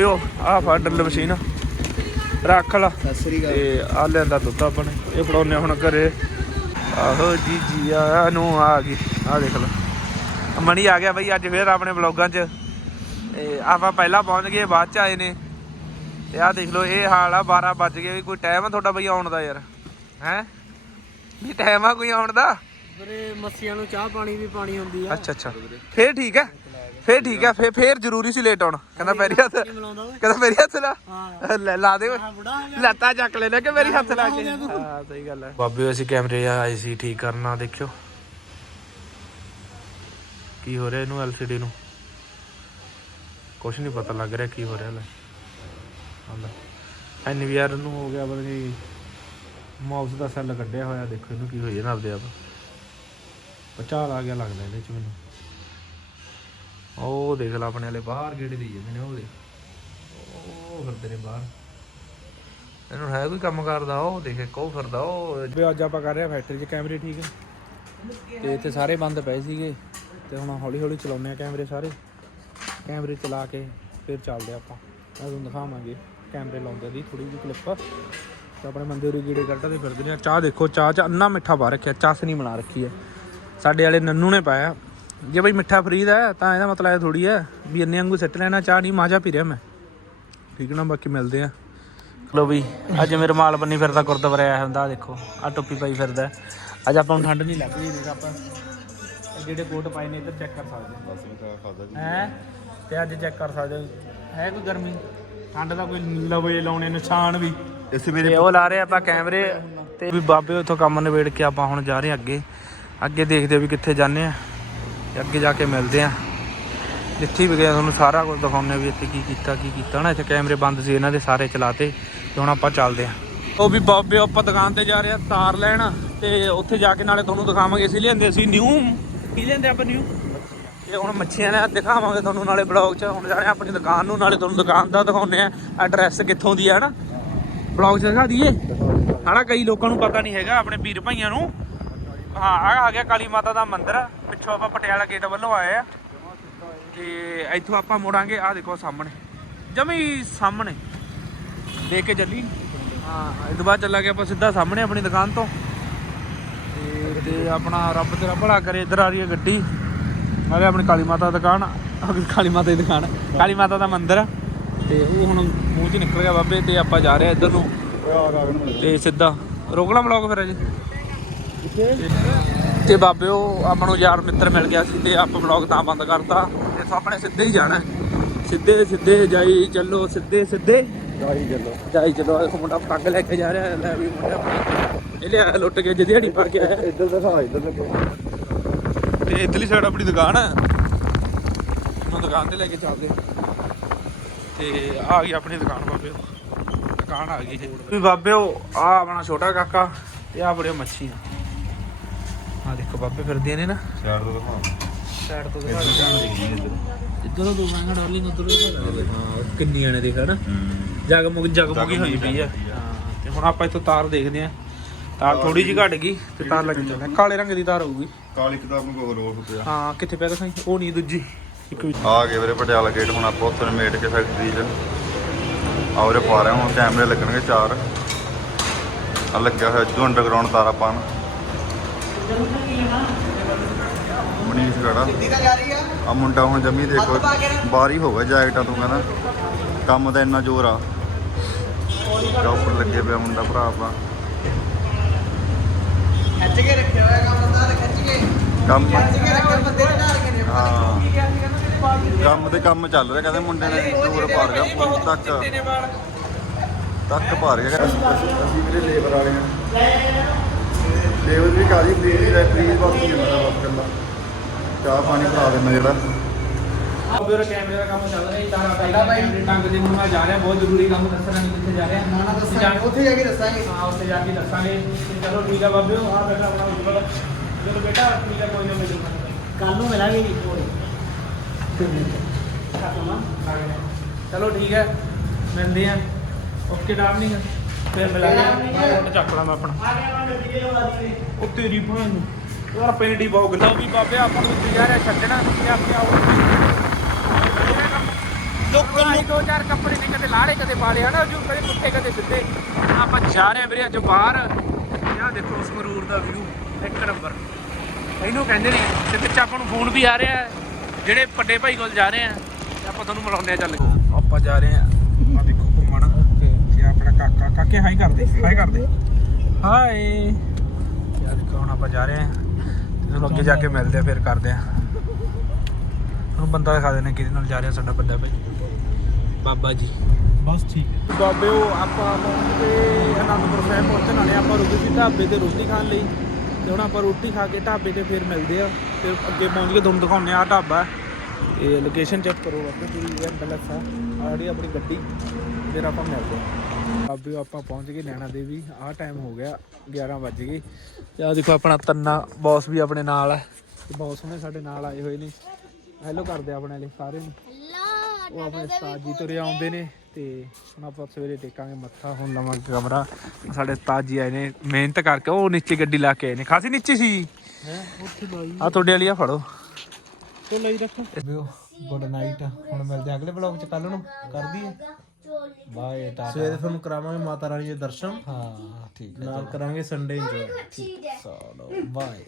ਬਾਬਿਓ ਆਹ ਫੜ drill machine. ਰੱਖ ਲਾ। ਤੇ ਆ ਲੈਂਦਾ ਦੁੱਧ ਆਪਣੇ। ਇਹ ਫੜਾਉਨੇ ਹੁਣ ਘਰੇ। ਆਹੋ ਜੀ ਜੀ ਆ ਨੂੰ ਆ ਗਈ। ਆ ਦੇਖ ਲਓ ਮਣੀ ਆ ਗਿਆ ਬਈ ਅੱਜ ਫੇਰ ਆਪਣੇ ਵਲੌਗਾਂ 'ਚ। ਤੇ ਆਪਾਂ ਪਹਿਲਾਂ ਪਹੁੰਚ ਗਏ ਬਾਅਦ 'ਚ ਆਏ ਨੇ। ਤੇ ਆ ਦੇਖ ਲਓ ਇਹ ਹਾਲ ਆ 12 ਵੱਜ ਗਏ। ਵੀ ਕੋਈ ਟਾਈਮ ਆ ਤੁਹਾਡਾ ਬਈ ਆਉਣ ਦਾ ਯਾਰ। ਹੈ? ਵੀ ਟਾਈਮ ਆ ਕੋਈ ਆਉਣ ਦਾ? ਵੀਰੇ ਮੱਸੀਆਂ ਨੂੰ ਚਾਹ ਪਾਣੀ ਵੀ ਪਾਣੀ ਹੁੰਦੀ ਆ। ਅੱਛਾ ਅੱਛਾ। ਫੇਰ ਠੀਕ ਹੈ ਫੇਰ ਠੀਕ ਹੈ ਫੇਰ ਫੇਰ ਜ਼ਰੂਰੀ ਸੀ ਲੇਟ ਆਉਣਾ। ਕਹਿੰਦਾ ਮੇਰੀ ਹੱਥ ਕਹਿੰਦਾ ਮੇਰੀ ਹੱਥ ਲਾ। ਹਾਂ। ਲੈ ਲਾ ਦੇ ਆ ਲੱਤਾਂ ਚੱਕ ਲੈਣਾ ਕਿ ਮੇਰੀ ਹੱਥ ਲਾ ਕੇ। ਹਾਂ ਸਹੀ ਗੱਲ ਹੈ ਬਾਬੇ ਅਸੀਂ ਕੈਮਰੇ ਆਏ ਸੀ ਠੀਕ ਕਰਨਾ ਦੇਖਿਓ। ਕੀ ਹੋ ਰਿਹਾ ਇਹਨੂੰ LCD ਨੂੰ? ਕੁਛ ਨਹੀਂ ਪਤਾ ਲੱਗ ਰਿਹਾ ਕੀ ਹੋ ਰਿਹਾ ਲੈ। ਹਾਲਾ ਐਨਵੀਆਰ ਨੂੰ ਹੋ ਗਿਆ ਪਤਾ ਨਹੀਂ। ਮਾਊਸ ਦਾ ਸੈੱਲ ਕੱਢਿਆ ਹੋਇਆ ਦੇਖੋ ਇਹਨੂੰ ਕੀ ਹੋਈ ਨਾ ਆਪਦੇ ਆਪ। ਪਚਾਲ ਆ ਗਿਆ ਲੱਗਦਾ ਇਹਦੇ ਚ ਮੈਨੂੰ। ਉਹ ਦੇਖ ਲਾ ਆਪਣੇ ਵਾਲੇ ਬਾਹਰ ਗੇੜੇ ਦੀ ਜਾਂਦੇ ਨੇ ਉਹ ਦੇ ਉਹ ਫਿਰਦੇ ਨੇ ਬਾਹਰ। ਇਹਨੂੰ ਹੈ ਕੋਈ ਕੰਮ ਕਰਦਾ ਉਹ, ਦੇਖੇ ਕੋ ਫਿਰਦਾ ਉਹ। ਵੀ ਅੱਜ ਆਪਾਂ ਕਰ ਰਹੇ ਆ ਫੈਕਟਰੀ 'ਚ ਕੈਮਰੇ ਠੀਕ ਹੈ ਤੇ ਇੱਥੇ ਸਾਰੇ ਬੰਦ ਪਏ ਸੀਗੇ। ਤੇ ਹੁਣ ਹੌਲੀ ਹੌਲੀ ਚਲਾਉਂਦੇ ਆ ਕੈਮਰੇ ਸਾਰੇ। ਕੈਮਰੇ ਚਲਾ ਕੇ ਫਿਰ ਚੱਲਦੇ ਆਪਾਂ। ਤੁਹਾਨੂੰ ਦਿਖਾਵਾਂਗੇ ਕੈਮਰੇ ਲਾਉਂਦੇ ਦੀ ਥੋੜੀ ਜਿਹੀ ਕਲਿੱਪ ਤੇ ਆਪਣੇ ਬੰਦੇ ਉਰੀ ਗੀੜੇ ਕੱਢਦੇ ਫਿਰਦੇ ਨੇ। ਚਾਹ ਦੇਖੋ, ਚਾਹ ਚ ਅੰਨਾ ਮਿੱਠਾ ਪਾ ਰੱਖਿਆ। ਚਾਸਨੀ ਬਣਾ ਰੱਖੀ ਹੈ। ਸਾਡੇ ਵਾਲੇ ਨੰਨੂ ਨੇ ਪਾਇਆ। ਜੇ ਬਈ ਮਿੱਠਾ ਫਰੀਦ ਹੈ ਤਾਂ ਇਹਦਾ ਮਤਲਬ ਇਹ ਥੋੜੀ ਹੈ ਵੀ ਇੰਨੇ ਵਾਂਗੂ ਸਿੱਟ ਲੈਣਾ ਚਾਹ ਨਹੀਂ ਮਾਜਾ ਪੀ ਰਿਹਾ ਮੈਂ। ਠੀਕ ਨਾ ਬਾਕੀ ਮਿਲਦੇ ਆ। ਲੋ ਵੀ ਅੱਜ ਮੇਰੇ ਮਾਲ ਬੰਨੀ ਫਿਰਦਾ ਗੁਰਦੁਆਰੇ ਆਇਆ ਹੁੰਦਾ ਦੇਖੋ ਆ ਟੋਪੀ ਪਾਈ ਫਿਰਦਾ ਅੱਜ ਆਪਾਂ ਨੂੰ ਠੰਡ ਨਹੀਂ ਲੱਗ ਰਹੀ ਦੇਖ ਆਪਾਂ ਇਹ ਜਿਹੜੇ ਕੋਟ ਪਾਏ ਨੇ ਇੱਧਰ ਚੈੱਕ ਕਰ ਸਕਦੇ ਹਾਂ। ਹੈ? ਤੇ ਅੱਜ ਚੈੱਕ ਕਰ ਸਕਦੇ ਹੋ। ਹੈ ਕੋਈ ਗਰਮੀ? ਠੰਡ ਦਾ ਕੋਈ ਲਵੇ ਲਾਉਣੇ ਨਿਸ਼ਾਨ ਵੀ। ਇਸ ਤੇ ਉਹ ਲਾ ਰਹੇ ਆਪਾਂ ਕੈਮਰੇ ਤੇ ਵੀ ਬਾਬੇ ਉੱਥੋਂ ਕੰਮ ਨਿਬੇੜ ਕੇ ਆਪਾਂ ਹੁਣ ਜਾ ਰਹੇ ਹਾਂ ਅੱਗੇ। ਅੱਗੇ ਦੇਖਦੇ ਹਾਂ ਵੀ ਕਿੱਥੇ ਜਾਂਦੇ ਆ ਤੇ ਅੱਗੇ ਜਾ ਕੇ ਮਿਲਦੇ ਆ। ਜਿੱਥੇ ਵੀ ਗਏ ਤੁਹਾਨੂੰ ਸਾਰਾ ਕੁਝ ਦਿਖਾਉਂਦੇ ਆ ਵੀ ਇੱਥੇ ਕੀ ਕੀਤਾ ਕੀ ਕੀਤਾ। ਨਾ ਇੱਥੇ ਕੈਮਰੇ ਬੰਦ ਸੀ, ਇਹਨਾਂ ਦੇ ਸਾਰੇ ਚਲਾਤੇ। ਤੇ ਹੁਣ ਆਪਾਂ ਚੱਲਦੇ ਆ। ਉਹ ਵੀ ਬਾਬੇ ਆਪਾਂ ਦੁਕਾਨ ਤੇ ਜਾ ਰਹੇ ਆ, ਤਾਰ ਲੈਣ। ਤੇ ਉੱਥੇ ਜਾ ਕੇ ਨਾਲੇ ਤੁਹਾਨੂੰ ਦਿਖਾਵਾਂਗੇ, ਅਸੀਂ ਲਿਆਂਦੇ ਸੀ ਨਿਊ ਕੀ ਲਿਆਂਦੇ ਆਪਾਂ ਨਿਊ ਤੇ ਹੁਣ ਮੱਛੀਆਂ ਨੇ, ਦਿਖਾਵਾਂਗੇ ਤੁਹਾਨੂੰ ਨਾਲੇ ਬਲੌਗ 'ਚ। ਹੁਣ ਜਾ ਰਹੇ ਆ ਆਪਣੀ ਦੁਕਾਨ ਨੂੰ, ਨਾਲੇ ਤੁਹਾਨੂੰ ਦੁਕਾਨ ਦਾ ਦਿਖਾਉਂਦੇ ਆ ਐਡਰੈਸ ਕਿੱਥੋਂ ਦੀ ਹੈ ਹਨਾ। ਬਲੌਗ 'ਚ ਦਿਖਾ ਦਈਏ। ਹਨਾ, ਕਈ ਲੋਕਾਂ ਨੂੰ ਪਤਾ ਨਹੀਂ ਹੈਗਾ, ਆਪਣੇ ਵੀਰ ਭਾਈਆਂ ਨੂੰ। ਹਾਂ ਆ ਆ ਗਿਆ ਕਾਲੀ ਮਾਤਾ ਦਾ ਮੰਦਿਰ। ਪਿੱਛੋਂ ਆਪਾਂ ਪਟਿਆਲਾ ਗੇਟ ਵੱਲੋਂ ਆਏ ਆ। ਤੇ ਇੱਥੋਂ ਆਪਾਂ ਮੁੜਾਂਗੇ ਆ ਦੇਖੋ ਸਾਹਮਣੇ। ਜਮੀ ਸਾਹਮਣੇ। ਦੇਖ ਕੇ ਚੱਲੀ। ਹਾਂ, ਇਹ ਬਾਅਦ ਚੱਲਾਂਗੇ ਆਪਾਂ ਸਿੱਧਾ ਸਾਹਮਣੇ ਆਪਣੀ ਦੁਕਾਨ ਤੋਂ। ਤੇ ਤੇ ਆਪਣਾ ਰੱਬ ਤੇਰਾ ਭਲਾ ਕਰੇ, ਇੱਧਰ ਆ ਰਹੀ ਹੈ ਗੱਡੀ। ਨਾਲੇ ਆਪਣੀ ਕਾਲੀ ਮਾਤਾ ਦੀ ਦੁਕਾਨ। ਆਹ ਕਾਲੀ ਮਾਤਾ ਦੀ ਦੁਕਾਨ ਕਾਲੀ ਮਾਤਾ ਦਾ ਮੰਦਿਰ। ਤੇ ਉਹ ਹੁਣ ਮੂੰਹ 'ਚ ਨਿਕਲ ਗਿਆ ਬਾਬੇ, ਤੇ ਆਪਾਂ ਜਾ ਰਹੇ ਆ ਇੱਧਰ ਨੂੰ। ਤੇ ਸਿੱਧਾ। ਰੋਕਣਾ ਬਲੌਗ ਫਿਰ ਅਜੇ। ਤੇ ਬਾਬੇ ਉਹ ਆਪਾਂ ਨੂੰ ਯਾਰ ਮਿੱਤਰ ਮਿਲ ਗਿਆ ਸੀ ਤੇ ਆਪਾਂ ਬਲੌਗ ਤਾਂ ਬੰਦ ਕਰਤਾ। ਸੋ ਆਪਣੇ ਸਿੱਧੇ ਹੀ ਜਾਣਾ। ਸਿੱਧੇ ਸਿੱਧੇ ਜਾਈ ਚੱਲੋ ਸਿੱਧੇ ਸਿੱਧੇ। ਜਾਈ ਚੱਲੋ। ਜਾਈ ਚਲੋ ਇਹ ਮੁੰਡਾ ਪਤੰਗ ਲੈ ਕੇ ਜਾ ਰਿਹਾ ਲੈ ਵੀ ਮੁੰਡਾ ਇਹ ਲਿਆ ਲੁੱਟ ਕੇ ਜਦਿਹਾੜੀ ਪਾ ਕੇ ਆਇਆ ਇੱਧਰ ਦਿਖਾ ਇੱਧਰ ਲੱਗੋ ਤੇ ਇਧਰਲੀ ਸਾਈਡ ਆਪਣੀ ਦੁਕਾਨ ਹੈ ਉਹ ਦੁਕਾਨ ਤੇ ਲੈ ਕੇ ਚੱਲਦੇ। ਤੇ ਆ ਗਈ ਆਪਣੀ ਦੁਕਾਨ ਬਾਬਿਓ ਦੁਕਾਨ ਆ ਗਈ ਵੀ ਬਾਬਿਓ ਆ ਆਪਣਾ ਛੋਟਾ ਕਾਕਾ ਤੇ ਆ ਬੜੀਆਂ ਮੱਛੀਆਂ ਬਾਬੇ ਫਿਰਦੀਆਂ ਨੇ ਨਾ। ਸਾਈਡ ਤੋਂ ਦਿਖਾ। ਸਾਈਡ ਤੋਂ ਦਿਖਾ ਇੱਧਰੋਂ ਦੋ ਮੈਂ ਡਾਰਲਿੰਗ ਉਧਰੋਂ ਹਾਂ ਕਿੰਨੀਆਂ ਨੇ ਦੇਖਾ ਨਾ ਜਗਮੁਗ ਜਗਮੁਗੀ ਹੋਈ ਪਈ ਆ। ਹਾਂ ਤੇ ਹੁਣ ਆਪਾਂ ਇੱਥੋਂ ਤਾਰ ਦੇਖਦੇ ਆ। ਤਾਰ ਥੋੜੀ ਜਿਹੀ ਘਟ ਗਈ ਤੇ ਤਾਰ ਲੱਗ ਚੱਲਦਾ। ਕਾਲੇ ਰੰਗ ਦੀ ਤਾਰ ਹੋਊਗੀ। ਕਾਲੀ ਕਿਤਾਬ ਨੂੰ ਕੋਈ ਹੋਰ ਪਿਆ ਹਾਂ ਕਿੱਥੇ ਪਿਆ ਦਿਖਾਈ ਉਹ ਨਹੀਂ ਦੂਜੀ। ਇੱਕ ਵਿੱਚ ਆ ਗਏ ਵੀਰੇ ਪਟਿਆਲਾ ਗੇਟ ਹੁਣ ਆਪਾਂ ਉੱਥੇ ਮੇਟ ਕੇ ਫੈਕਟਰੀ 'ਚ। ਆਉਰੇ ਪਾ ਰਹੇ ਹੁਣ ਕੈਮਰੇ ਲੱਗਣਗੇ ਚਾਰ। ਆ ਲੱਗਿਆ ਹੋਇਆ ਜੂ ਅੰਡਰਗਰਾਉਂਡ ਤਾਰਾ ਪਾਣ ਮਨੀਸ਼ ਖੜਾ ਆ। ਮੁੰਡਾ ਹੁਣ ਜਮੀ ਦੇਖੋ ਬਾਹਰ ਹੀ ਹੋਗਾ ਜੈਕਟਾਂ ਤੋਂ ਕਹਿੰਦਾ। ਕੰਮ ਦਾ ਇੰਨਾ ਜ਼ੋਰ ਆ। ਉੱਪਰ ਲੱਗੇ ਪਿਆ ਮੁੰਡਾ ਭਰਾ ਆਪਣਾ। ਖਿੱਚ ਕੇ ਰੱਖਿਆ ਹੋਇਆ ਕੰਮ ਤਾਂ ਖਿੱਚ ਕੇ। ਕੰਮ ਖਿੱਚ ਕੇ ਰੱਖਿਆ ਬੰਦੇ ਨੇ ਢਾਲ ਕੇ ਨੇ ਹਾਂ। ਕੰਮ ਤੇ ਕੰਮ ਚੱਲ ਰਿਹਾ ਕਹਿੰਦੇ ਮੁੰਡੇ ਨੇ ਜ਼ੋਰ ਪਾ ਰਿਹਾ ਪੁਲ ਤੱਕ। ਤੱਕ ਪਾ ਰਿਹਾ। ਅਸੀਂ ਵੀਰੇ ਲੇਬਰ ਵਾਲੇ ਹਾਂ ਲੇਬਰ ਵੀ ਕਾਲੀ ਪਲੀਜ਼ ਹੈ ਪਲੀਜ਼ ਬਸ ਨਹੀਂ ਹੁੰਦਾ ਬਸ ਕੱਲਾ ਚਾਹ ਪਾਣੀ ਪਾ ਦੇਣਾ ਜਿਹੜਾ। ਮੇਰਾ ਕੈਮਰੇ ਦਾ ਕੰਮ ਚੱਲ ਰਿਹਾ ਤਾਰਾ ਪਹਿਲਾਂ ਭਾਈ ਟੰਗ ਦੇ ਹੁਣ ਮੈਂ ਜਾ ਰਿਹਾ ਬਹੁਤ ਜ਼ਰੂਰੀ ਕੰਮ ਦੱਸਣਾ ਨਹੀਂ ਕਿੱਥੇ ਜਾ ਰਿਹਾ ਨਾ ਨਾ ਦੱਸਾਂਗੇ ਉੱਥੇ ਜਾ ਕੇ ਦੱਸਾਂਗੇ। ਹਾਂ ਉੱਥੇ ਜਾ ਕੇ ਦੱਸਾਂਗੇ। ਤੇ ਚਲੋ ਠੀਕ ਆ ਬਾਬੇ ਆ ਬੈਠਾ ਆਪਣਾ ਉੱਪਰ। ਚਲੋ ਬੇਟਾ ਠੀਕ ਆ ਕੋਈ ਨਾ ਮਿਲੂਗਾ ਕੱਲ ਨੂੰ ਮਿਲਾਂਗੇ ਜੀ ਕੋਲ ਚਲੋ ਠੀਕ ਹੈ ਮਿਲਦੇ ਆ ਓਕੇ ਡਾਰਲਿੰਗ ਫਿਰ ਮਿਲਾਂਗੇ ਫੋਨ ਚੱਕ ਲਾਂ ਮੈਂ ਆਪਣਾ। ਉਹ ਤੇਰੀ ਭੈਣ ਨੂੰ। ਯਾਰ ਪੈਂਟੀ ਬਹੁਤ ਗੱਲਾਂ ਵੀ ਬਾਬੇ ਆਪਾਂ ਨੂੰ ਜਾ ਰਿਹਾ ਛੱਡਣਾ ਤੇ ਆਪਣੇ ਆਪ ਲੋਕਾਂ ਨੂੰ ਦੋ ਚਾਰ ਕੱਪੜੇ ਕਦੇ ਲਾੜੇ ਕਦੇ ਪਾਲੇ ਹਨਾ ਜੋ ਕਦੇ ਪੁੱਠੇ ਕਦੇ ਸਿੱਧੇ। ਆਪਾਂ ਜਾ ਰਹੇ ਆ ਵੀਰੇ ਅੱਜ ਬਾਹਰ। ਆਹ ਦੇਖੋ ਸੰਗਰੂਰ ਦਾ ਵਿਊ ਇੱਕ ਨੰਬਰ ਇਹਨੂੰ ਕਹਿੰਦੇ ਨੇ ਤੇ ਪਿੱਛੇ ਆਪਾਂ ਨੂੰ ਫੋਨ ਵੀ ਆ ਰਿਹਾ ਜਿਹੜੇ ਵੱਡੇ ਭਾਈ ਕੋਲ ਜਾ ਰਹੇ ਆ ਆਪਾਂ ਤੁਹਾਨੂੰ ਮਿਲਾਉਂਦੇ ਆ ਚੱਲ। ਆਪਾਂ ਜਾ ਰਹੇ ਆ ਆ ਦੇਖੋ ਘੁੰਮਣ ਤੇ ਆਪਣਾ ਕਾਕਾ ਕਾਕੇ ਹਾਈ ਕਰਦੇ ਹਾਈ ਕਰਦੇ। ਹਾਏ। ਯਾਰ ਹੁਣ ਆਪਾਂ ਜਾ ਰਹੇ ਆ ਤੁਹਾਨੂੰ ਅੱਗੇ ਜਾ ਕੇ ਮਿਲਦੇ ਆ ਫਿਰ ਕਰਦੇ ਆ ਹੁਣ ਬੰਦਾ ਦਿਖਾ ਦੇਣਾ ਕਿਹਦੇ ਨਾਲ ਜਾ ਰਿਹਾ ਸਾਡਾ ਵੱਡਾ ਭਾਈ। ਬਾਬਾ ਜੀ। ਬਸ ਠੀਕ ਹੈ। ਬਾਬੇ ਉਹ ਆਪਾਂ ਪਹੁੰਚ ਗਏ ਅਨੰਦਪੁਰ ਸਾਹਿਬ ਪਹੁੰਚਣ ਵਾਲੇ ਆਪਾਂ ਰੁਕੇ ਸੀ ਢਾਬੇ ਤੇ ਰੋਟੀ ਖਾਣ ਲਈ। ਤੇ ਹੁਣ ਆਪਾਂ ਰੋਟੀ ਖਾ ਕੇ ਢਾਬੇ ਤੇ ਫਿਰ ਮਿਲਦੇ ਆ ਤੇ ਅੱਗੇ ਪਹੁੰਚ ਕੇ ਤੁਹਾਨੂੰ ਦਿਖਾਉਂਦੇ ਆ ਢਾਬਾ। ਇਹ ਲੋਕੇਸ਼ਨ ਚੈੱਕ ਕਰੋ ਬਾਬੇ ਪੂਰੀ ਐਂਬੂਲੈਂਸ ਆ। ਆਹ ਜਿਹੜੀ ਆਪਣੀ ਗੱਡੀ ਫਿਰ ਆਪਾਂ ਮਿਲਦੇ ਆ ਬਾਬੇ ਆਪਾਂ ਪਹੁੰਚ ਗਏ ਨੈਣਾ ਦੇਵੀ। ਆਹ ਟਾਈਮ ਹੋ ਗਿਆ 11 ਵੱਜ ਗਏ। ਤੇ ਆ ਦੇਖੋ ਆਪਣਾ ਤੰਨਾ ਬੌਸ ਵੀ ਆਪਣੇ ਨਾਲ ਹੈ। ਤੇ ਬੌਸ ਹੁਣੇ ਸਾਡੇ ਨਾਲ ਆਏ ਹੋਏ ਨੇ। ਹੈਲੋ ਕਰਦੇ ਆ ਆਪਣੇ ਲਈ ਸਾਰੇ ਨੂੰ। ਉਹ ਆਪਣੇ ਉਸਤਾਦ ਜੀ ਤੁਰੇ ਆਉਂਦੇ ਨੇ। ਤੇ ਹੁਣ ਆਪਾਂ ਸਵੇਰੇ ਟੇਕਾਂਗੇ ਮੱਥਾ ਹੁਣ ਲਵਾਂਗੇ ਕਮਰਾ। ਸਾਡੇ ਉਸਤਾਦ ਜੀ ਆਏ ਨੇ ਮਿਹਨਤ ਕਰਕੇ ਉਹ ਨੀਚੇ ਗੱਡੀ ਲਾ ਕੇ ਆਏ ਨੇ। ਖਾਸੀ ਨੀਚੇ ਸੀ। ਹੈ ਉੱਥੇ ਲਾਈ ਆ ਤੁਹਾਡੇ ਵਾਲੀ ਆ ਫੜੋ। ਤੋਂ ਲਈ ਰੱਖ। ਗੁੱਡ ਨਾਈਟ ਹੁਣ ਮਿਲਦੇ ਅਗਲੇ ਵਲੌਗ ਚ। ਕੱਲ ਨੂੰ ਕਰ ਦਈਏ ਬਾਏ ਟਾਟਾ। ਸਵੇਰੇ ਤੁਹਾਨੂੰ ਕਰਾਵਾਂਗੇ ਮਾਤਾ ਰਾਣੀ ਦੇ ਦਰਸ਼ਨ। ਹਾਂ ਠੀਕ ਨਾਲ ਕਰਾਂਗੇ ਸੰਡੇ ਇੰਜੋਏ ਹੈ। ਚਲੋ ਬਾਏ।